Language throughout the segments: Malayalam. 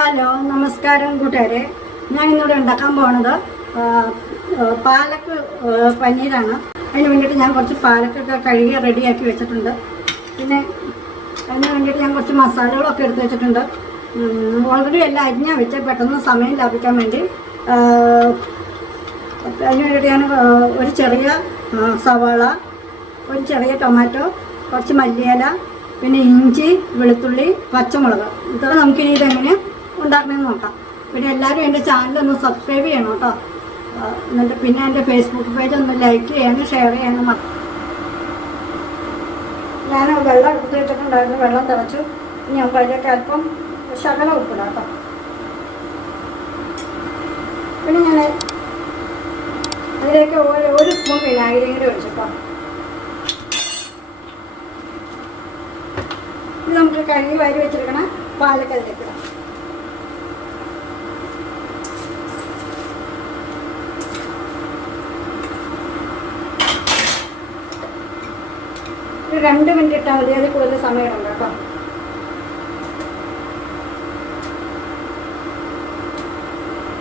ഹലോ, നമസ്കാരം കൂട്ടുകാരെ. ഞാൻ ഇന്നിവിടെ ഉണ്ടാക്കാൻ പോകുന്നത് പാലക്ക് പനീരാണ്. അതിന് വേണ്ടിയിട്ട് ഞാൻ കുറച്ച് പാലക്കൊക്കെ കഴുകി റെഡിയാക്കി വെച്ചിട്ടുണ്ട്. പിന്നെ അതിന് വേണ്ടിയിട്ട് ഞാൻ കുറച്ച് മസാലകളൊക്കെ എടുത്ത് വെച്ചിട്ടുണ്ട്. ഓൾറെഡി എല്ലാം അരിഞ്ഞാൽ വെച്ച് പെട്ടെന്ന് സമയം ലാഭിക്കാൻ വേണ്ടി അതിന് വേണ്ടിയിട്ട് ഞാൻ ഒരു ചെറിയ സവാള, ഒരു ചെറിയ ടൊമാറ്റോ, കുറച്ച് മല്ലിയില, പിന്നെ ഇഞ്ചി, വെളുത്തുള്ളി, പച്ചമുളക്, ഇതൊക്കെ നമുക്കിനി ഇതെങ്ങനെ ഉണ്ടാക്കണമെന്ന് നോക്കാം. പിന്നെ എല്ലാവരും എൻ്റെ ചാനലൊന്ന് സബ്സ്ക്രൈബ് ചെയ്യണം കേട്ടോ. എന്നിട്ട് പിന്നെ എൻ്റെ ഫേസ്ബുക്ക് പേജ് ഒന്ന് ലൈക്ക് ചെയ്യാനും ഷെയർ ചെയ്യാനും മറക്കും. ഞാൻ വെള്ളം എടുത്ത് വെച്ചിട്ടുണ്ടായിരുന്നു. വെള്ളം തിളച്ചു. ഇനി നമുക്ക് അതിലേക്ക് അല്പം ശകലം ഉപ്പിടാം കേട്ടോ. പിന്നെ ഞാൻ അതിലേക്ക് ഒരു സ്പൂൺ വിനാഗിരിയും കൂടി ഒഴിച്ചിട്ടോ. ഇത് നമുക്ക് കഴുകി വാരി വെച്ചിരിക്കണം പാലക്ക് അതിലേക്ക് ഇടാം. ഒരു 2 മിനിറ്റ് ഇട്ടാൽ മതി. അതിൽ കൂടുതൽ സമയം ഇടണ്ട കേട്ടോ.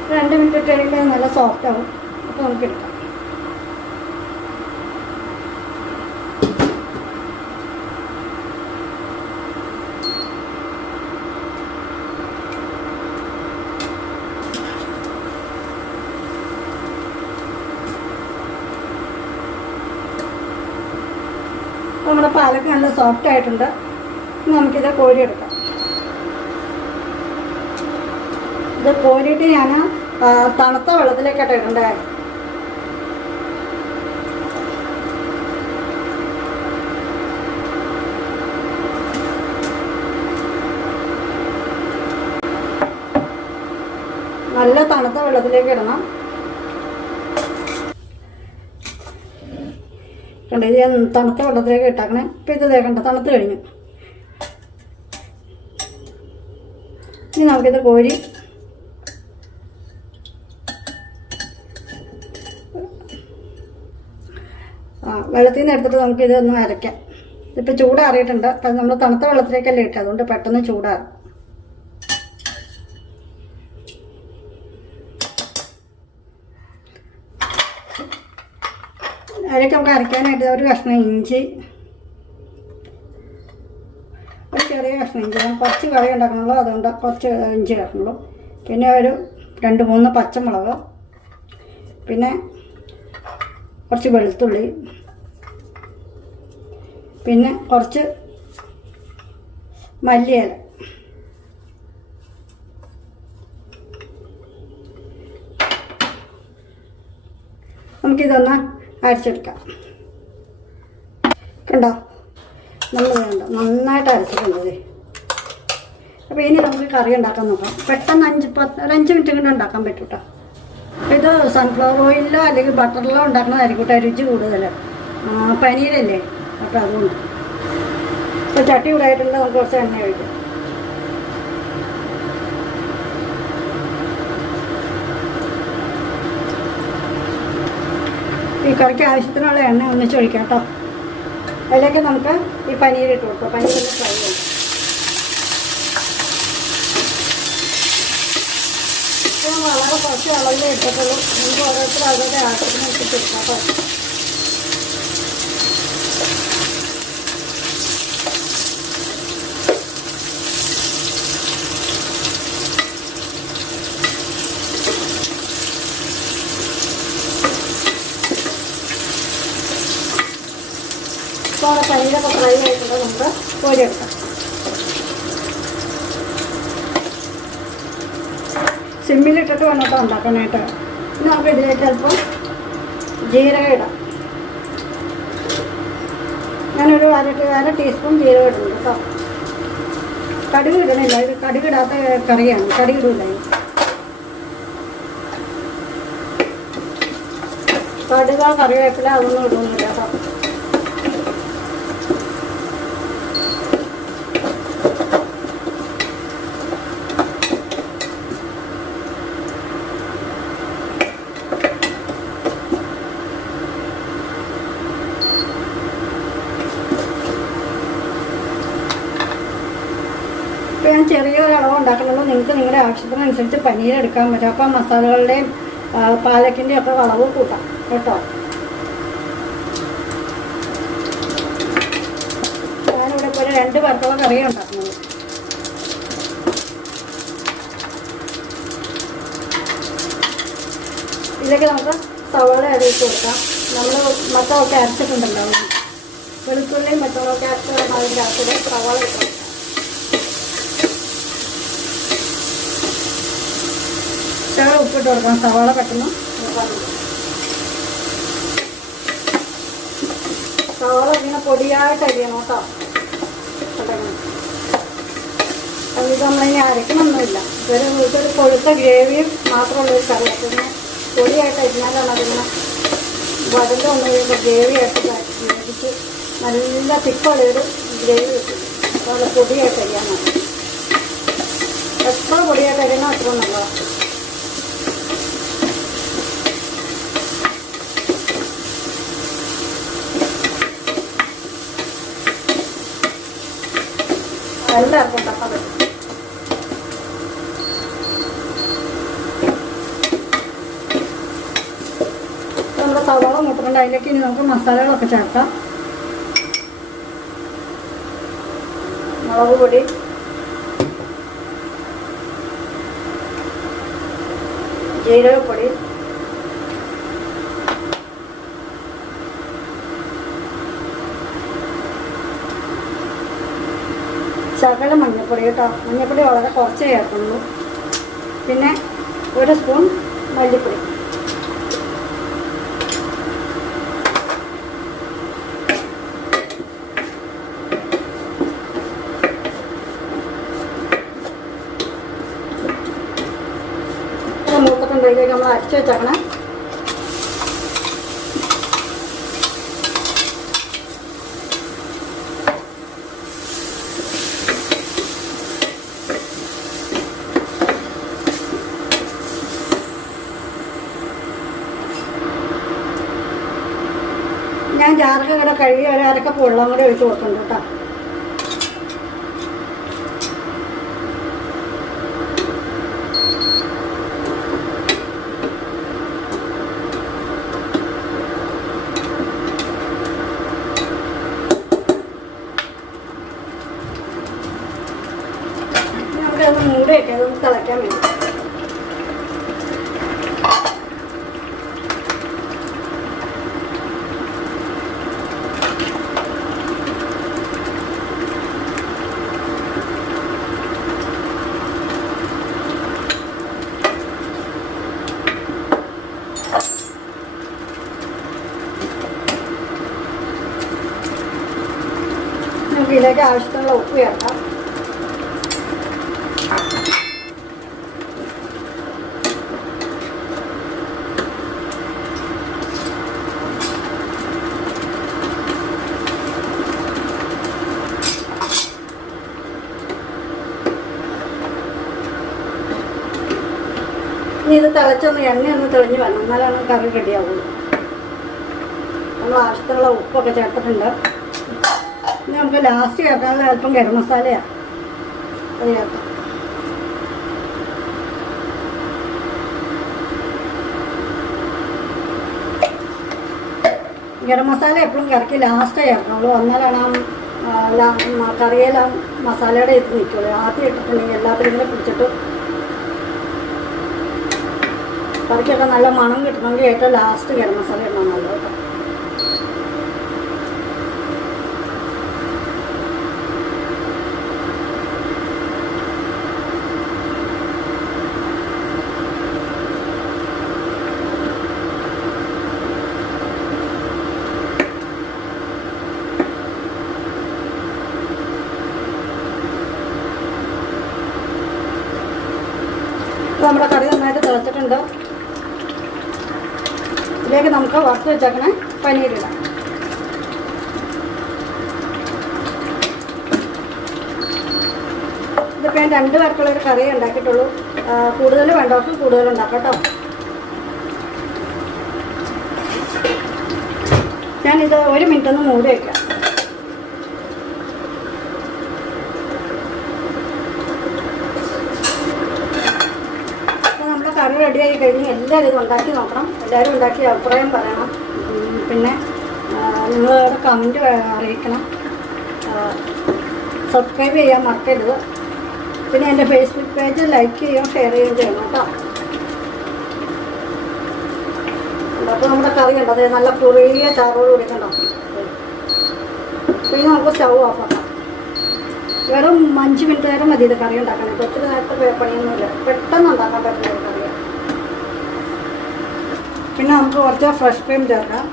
ഒരു 2 മിനിറ്റ് ഇട്ട് കഴിയുമ്പോൾ നല്ല സോഫ്റ്റ് ആവും. അപ്പോൾ നമുക്ക് എടുക്കാം. നമ്മുടെ പാലക്ക് നല്ല സോഫ്റ്റ് ആയിട്ടുണ്ട്. നമുക്കിത് കോരിയെടുക്കാം. ഇത് കോരിയിട്ട് ഞാൻ തണുത്ത വെള്ളത്തിലേക്കായിട്ട് ഇടണ്ടേ. നല്ല തണുത്ത വെള്ളത്തിലേക്ക് ഇടണം. കണ്ടോ, ഇത് ഞാൻ തണുത്ത വെള്ളത്തിലേക്ക് ഇട്ടാക്കണേ. ഇപ്പം ഇത് കണ്ട തണുത്ത് കഴിഞ്ഞു. ഇനി നമുക്കിത് കോരി വെള്ളത്തിൽ നിന്ന് എടുത്തിട്ട് നമുക്കിതൊന്ന് അരയ്ക്കാം. ഇതിപ്പോൾ ചൂടാറിയിട്ടുണ്ട്. അപ്പം നമ്മൾ തണുത്ത വെള്ളത്തിലേക്കല്ലേ ഇട്ടത്, അതുകൊണ്ട് പെട്ടെന്ന് ചൂടാറും. അതിലേക്ക് നമുക്ക് അരയ്ക്കാനായിട്ട് ഒരു കഷ്ണം ഇഞ്ചി, ഒരു ചെറിയ കഷ്ണം ഇഞ്ചി, കുറച്ച് കറി ഉണ്ടാക്കണുള്ളൂ, അതുകൊണ്ട് കുറച്ച് ഇഞ്ചി ചേർക്കണുള്ളൂ. പിന്നെ ഒരു 2-3 പച്ചമുളക്, പിന്നെ കുറച്ച് വെളുത്തുള്ളി, പിന്നെ കുറച്ച് മല്ലിയില, നമുക്കിതൊന്ന് അരച്ചെടുക്കാം. കണ്ടോ, നമ്മൾ വേണ്ട നന്നായിട്ട് അരച്ചിട്ടുണ്ടത്. അപ്പോൾ ഇനി നമുക്ക് കറി ഉണ്ടാക്കാൻ നോക്കാം. പെട്ടെന്ന് 5 മിനിറ്റ് കൊണ്ട് ഉണ്ടാക്കാൻ പറ്റും കേട്ടോ. ഇത് സൺഫ്ലവർ ഓയിലിലോ അല്ലെങ്കിൽ ബട്ടറിലോ ഉണ്ടാക്കണതായിരിക്കും കേട്ടോ രുചി കൂടുതൽ. പനീരല്ലേ, അപ്പോൾ അതുകൊണ്ട്. ഇപ്പോൾ ചട്ടി കൂടായിട്ടുണ്ട്. നമുക്ക് കുറച്ച് എണ്ണ ഒഴിക്കാം. ഈ കറിക്ക് ആവശ്യത്തിനുള്ള എണ്ണ ഒന്നിച്ചൊഴിക്കാം കേട്ടോ. അതിലേക്ക് നമുക്ക് ഈ പനീർ ഇട്ട് കൊടുക്കാം. പനീരൊന്ന് ഫ്രൈ ചെയ്യാം. ഞാൻ വളരെ കുറച്ച് അളവിൽ എടുത്തിട്ടുള്ളൂ. നമുക്ക് ഓരോരുത്തരും അവരുടെ ആവശ്യത്തിന് വെച്ചിട്ട് എടുക്കാം കേട്ടോ. ഇപ്പോൾ അവിടെ പനീരൊക്കെ ഫ്രൈ ആയിട്ടുണ്ട്. നമുക്ക് കോരിയെടുക്കാം. സിമ്മിലിട്ടിട്ട് വേണം കേട്ടോ ഉണ്ടാക്കാനായിട്ട്. ഇനി നമുക്ക് ഇതിലേക്ക് അല്പം ജീരകം ഇടാം. ഞാനൊരു അര ടീസ്പൂൺ ജീരകം ഇടുന്നുണ്ട് കേട്ടോ. കടുക് ഇടണില്ല, ഇത് കടുകിടാത്ത കറിയാണ്. കടുകിടില്ല. കടുക, കറിവേപ്പില അതൊന്നും ഇടുന്നില്ല കേട്ടോ. ഞാൻ ചെറിയൊരു അളവ് ഉണ്ടാക്കുന്നുള്ളൂ. നിങ്ങൾക്ക് നിങ്ങളുടെ ആവശ്യത്തിനനുസരിച്ച് പനീർ എടുക്കാൻ പറ്റും. അപ്പം മസാലകളുടെയും പാലക്കിൻ്റെയും ഒക്കെ അളവ് കൂട്ടാം കേട്ടോ. ഞാനിവിടെ ഇപ്പോൾ ഒരു 2 പേർക്കുള്ള കറിയാണ് ഉണ്ടാക്കുന്നത്. ഇതിലേക്ക് നമുക്ക് സവാള അരിയിട്ട് കൊടുക്കാം. നമ്മൾ മറ്റൊക്കെ അരച്ചിട്ടുണ്ടാവും. വെളുത്തുള്ളിയും മറ്റൊക്കെ അരച്ച് അതിൻ്റെ അകത്ത് സവാള ഇട്ട് കൊടുക്കാം. ഉപ്പിട്ട് കൊടുക്കാം. സവാള പെട്ടെന്ന് സവാള ഇങ്ങനെ പൊടിയായിട്ട് അരിയണം കേട്ടോ. ഇത് നമ്മളിനി അരക്കണമൊന്നുമില്ല. ഇതൊരു കൊഴുത്ത ഗ്രേവിയും മാത്രമുള്ളൊരു കറി. പിന്നെ പൊടിയായിട്ട് അരിഞ്ഞാലാണ് അതിങ്ങനെ വടലൊന്നും കഴിയുമ്പോൾ ഗ്രേവിയായിട്ട് മേടിച്ച് നല്ല തിക്കുള്ളൊരു ഗ്രേവി കിട്ടും. അപ്പോൾ അത് പൊടിയായിട്ട് അരിയാൻ മതി. എത്ര പൊടിയായിട്ട് അരിയണം അത്ര നല്ലതാണ്. എല്ലാവർക്കും ഉണ്ടാക്കാൻ പറ്റും. നമ്മുടെ സവാള മൂത്തിട്ടുണ്ട്. അതിലേക്ക് ഇനി നമുക്ക് മസാലകളൊക്കെ ചേർക്കാം. മുളക് പൊടി, ജീരകപ്പൊടി, ശകലം മഞ്ഞൾപ്പൊടി കേട്ടോ. മഞ്ഞൾപ്പൊടി വളരെ കുറച്ചേ ചേർക്കുള്ളൂ. പിന്നെ 1 സ്പൂൺ മല്ലിപ്പൊടി. മൂക്കത്തുണ്ടെങ്കിൽ നമ്മൾ അരച്ച് വെച്ചേക്കണം. ഞാൻ ജാറൊക്കെ കൂടെ കഴുകി 1 അരക്കപ്പ് വെള്ളം കൂടെ ഒഴിച്ച് കൊടുക്കുന്നുണ്ട് കേട്ടോ. അവിടെ ഒന്ന് മൂടിയൊക്കെ അതൊന്ന് തിളയ്ക്കാൻ വേണ്ടി. ഇതിലേക്ക് ആവശ്യത്തിനുള്ള ഉപ്പ് ചേർക്കാം. ഇനി ഇത് തിളച്ചൊന്ന് എണ്ണയൊന്ന് തെളിഞ്ഞ് വരണം. എന്നാലാണ് കറി റെഡിയാവുള്ളൂ. നമ്മൾ ആവശ്യത്തിനുള്ള ഉപ്പൊക്കെ ചേർത്തിട്ടുണ്ട്. ഇനി നമുക്ക് ലാസ്റ്റ് ചേർക്കാനുള്ള അല്പം ഗരം മസാലയാണ്. അത് ചേർക്കാം. ഗരം മസാല എപ്പോഴും കറിക്ക് ലാസ്റ്റ് ചേർക്കണുള്ളൂ. എന്നാലാണ് കറിയെല്ലാം മസാലയുടെ ഇത് നിൽക്കുള്ളൂ. ആദ്യം ഇട്ടിട്ടുണ്ടെങ്കിൽ എല്ലാത്തിനും കൂടെ പിടിച്ചിട്ട് കറിക്കൊക്കെ നല്ല മണം കിട്ടണമെങ്കിൽ ഏറ്റവും ലാസ്റ്റ് ഗരം മസാല ഇടണം നല്ലത് കേട്ടോ. നമ്മുടെ കറി നന്നായിട്ട് തിളച്ചിട്ടുണ്ട്. ഇതിലേക്ക് നമുക്ക് വറുത്ത് വെച്ചേക്കണേ പനീരിടാം. ഇതിപ്പോൾ ഞാൻ 2 പേർക്കുള്ളൊരു കറി ഉണ്ടാക്കിയിട്ടുള്ളൂ. കൂടുതൽ വേണ്ടവർക്ക് കൂടുതൽ ഉണ്ടാക്കാം കേട്ടോ. ഞാനിത് 1 മിനിറ്റ് ഒന്ന് മൂടി വയ്ക്കാം. റെഡിയായി കഴിഞ്ഞ് എല്ലാവരും ഇത് ഉണ്ടാക്കി നോക്കണം. എല്ലാവരും ഉണ്ടാക്കി അഭിപ്രായം പറയണം. പിന്നെ നിങ്ങളുടെ കമൻറ്റ് അറിയിക്കണം. സബ്സ്ക്രൈബ് ചെയ്യാൻ മറക്കരുത്. പിന്നെ എൻ്റെ ഫേസ്ബുക്ക് പേജ് ലൈക്ക് ചെയ്യുകയും ഷെയർ ചെയ്യുകയും ചെയ്യണം കേട്ടോ. അപ്പോൾ നമ്മുടെ കറി കണ്ടത് നല്ല കുറിയ ചാറോട് കൂടിയിട്ടുണ്ടോ. പിന്നെ നമുക്ക് സ്റ്റൗ ഓഫാക്കാം. വെറും 5 മിനിറ്റ് നേരം മതി ഇത് കറി ഉണ്ടാക്കാനായിട്ട്. ഒത്തിരി നേരത്തെ പണിയൊന്നുമില്ല, പെട്ടെന്ന് ഉണ്ടാക്കാൻ പറ്റുന്ന ഒരു കറിയാണ്. പിന്നെ നമുക്ക് കുറച്ച് ഫ്രഷ് ക്രീം ചേർക്കാം.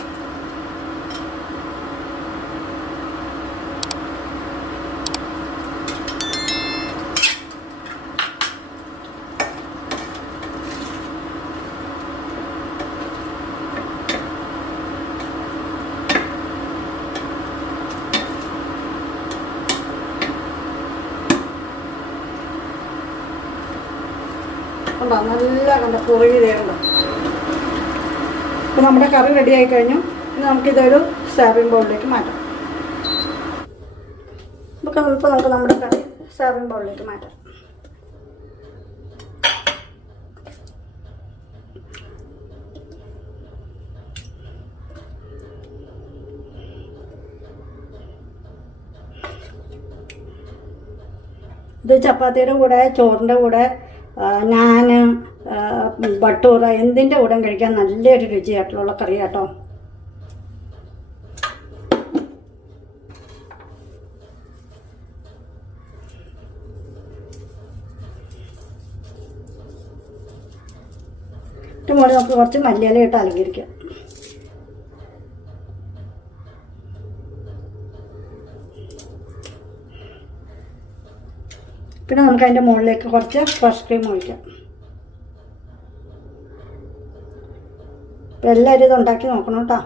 ഉണ്ടോ നല്ല കണ്ട കുറുകി തേണ്ട. അപ്പോൾ നമ്മുടെ കറി റെഡി ആയി കഴിഞ്ഞു. ഇനി നമുക്കിതൊരു സർവിങ് ബൗളിലേക്ക് മാറ്റാം. ഇപ്പോൾ നമുക്ക് നമ്മുടെ കറി സർവിങ് ബൗളിലേക്ക് മാറ്റാം. ഇത് ചപ്പാത്തിയുടെ കൂടെ, ചോറിൻ്റെ കൂടെ, നാൻ, ബട്ടൂറ എന്തിൻ്റെ കൂടെ കഴിക്കാൻ നല്ലൊരു രുചിയായിട്ടുള്ള കറി കേട്ടോ. ഏറ്റവും കൂടുതൽ നമുക്ക് കുറച്ച് മല്ലിയില ഇട്ട് അലങ്കരിക്കാം. പിന്നെ നമുക്ക് അതിൻ്റെ മുകളിലേക്ക് കുറച്ച് ഫ്രഷ് ക്രീം ഒഴിക്കാം. അപ്പോൾ എല്ലാവരും ഇത് ഉണ്ടാക്കി നോക്കണം കേട്ടോ.